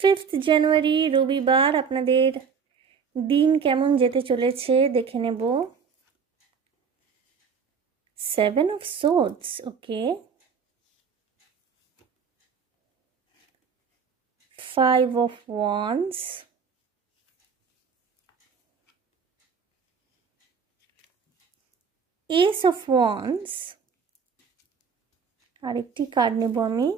5th জানুয়ারি রবিবার আপনাদের দিন কেমন যেতে চলেছে দেখে নেব। 7 of swords, okay, 5 of wands, ace of wands, আরেকটি কার্ড নেব আমি,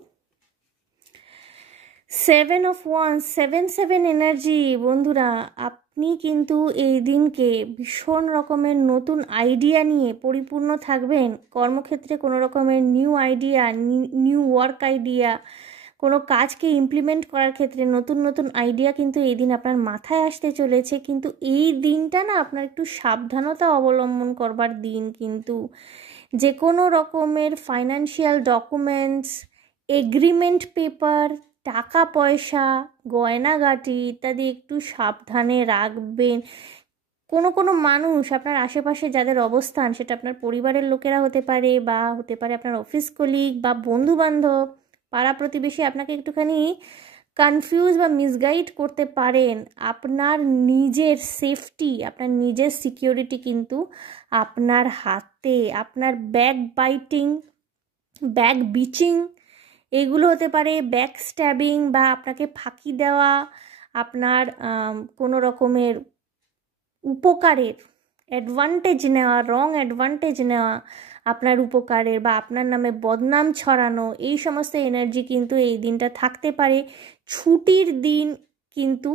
7 of wands, 7 এনার্জি। বন্ধুরা, আপনি কিন্তু এই দিনকে ভীষণ রকমের নতুন আইডিয়া নিয়ে পরিপূর্ণ থাকবেন। কর্মক্ষেত্রে কোনো রকমের new idea, new work idea, কোনো কাজকে ইমপ্লিমেন্ট করার ক্ষেত্রে নতুন নতুন আইডিয়া কিন্তু এই দিন আপনার মাথায় আসতে চলেছে। কিন্তু এই দিনটা না আপনার একটু সাবধানতা অবলম্বন করবার দিন। কিন্তু যে কোনো রকমের ফাইন্যান্সিয়াল ডকুমেন্টস, এগ্রিমেন্ট পেপার, টাকা পয়সা, গয়নাগাটি ইত্যাদি একটু সাবধানে রাখবেন। কোনো মানুষ আপনার আশেপাশে যাদের অবস্থান, সেটা আপনার পরিবারের লোকেরা হতে পারে বা হতে পারে আপনার অফিস কলিগ বা বন্ধুবান্ধব, পাড়া প্রতিবেশী, আপনাকে একটুখানি কনফিউজ বা মিসগাইড করতে পারেন। আপনার নিজের সেফটি, আপনার নিজের সিকিউরিটি কিন্তু আপনার হাতে। আপনার ব্যাক বাইটিং, ব্যাক বিচিং এগুলো হতে পারে, ব্যাক স্ট্যাবিং বা আপনাকে ফাঁকি দেওয়া, আপনার কোনো রকমের উপকারের অ্যাডভান্টেজ নেওয়া, রং অ্যাডভান্টেজ নেওয়া আপনার উপকারের, বা আপনার নামে বদনাম ছড়ানো, এই সমস্ত এনার্জি কিন্তু এই দিনটা থাকতে পারে। ছুটির দিন, কিন্তু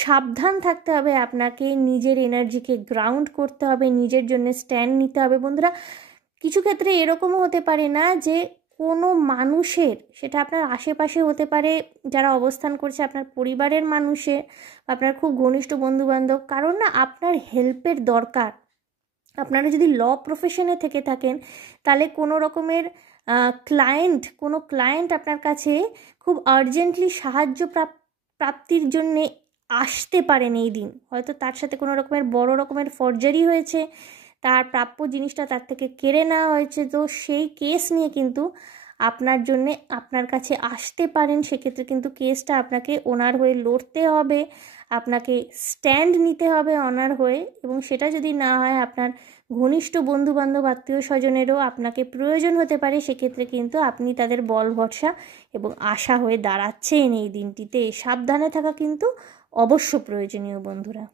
সাবধান থাকতে হবে আপনাকে। নিজের এনার্জিকে গ্রাউন্ড করতে হবে, নিজের জন্য স্ট্যান্ড নিতে হবে। বন্ধুরা, কিছু ক্ষেত্রে এরকমও হতে পারে না যে কোনো মানুষের, সেটা আপনার আশেপাশে হতে পারে যারা অবস্থান করছে, আপনার পরিবারের মানুষের, আপনার খুব ঘনিষ্ঠ বন্ধুবান্ধব, কারণ না আপনার হেল্পের দরকার। আপনারা যদি ল প্রফেশনে থেকে থাকেন, তাহলে কোনো রকমের কোনো ক্লায়েন্ট আপনার কাছে খুব আর্জেন্টলি সাহায্য প্রাপ্তির জন্যে আসতে পারেন এই দিন। হয়তো তার সাথে কোনো রকমের বড় রকমের ফর্জারি হয়েছে, তার প্রাপ্য জিনিসটা তার থেকে কেড়ে নেওয়া হয়েছে, তো সেই কেস নিয়ে কিন্তু আপনার জন্যে আপনার কাছে আসতে পারেন। সেক্ষেত্রে কিন্তু কেসটা আপনাকে ওনার হয়ে লড়তে হবে, আপনাকে স্ট্যান্ড নিতে হবে অনার হয়ে। এবং সেটা যদি না হয়, আপনার ঘনিষ্ঠ বন্ধুবান্ধব, আত্মীয় স্বজনেরও আপনাকে প্রয়োজন হতে পারে। সেক্ষেত্রে কিন্তু আপনি তাদের বল ভরসা এবং আশা হয়ে দাঁড়াচ্ছেন এই দিনটিতে। সাবধানে থাকা কিন্তু অবশ্য প্রয়োজনীয় বন্ধুরা।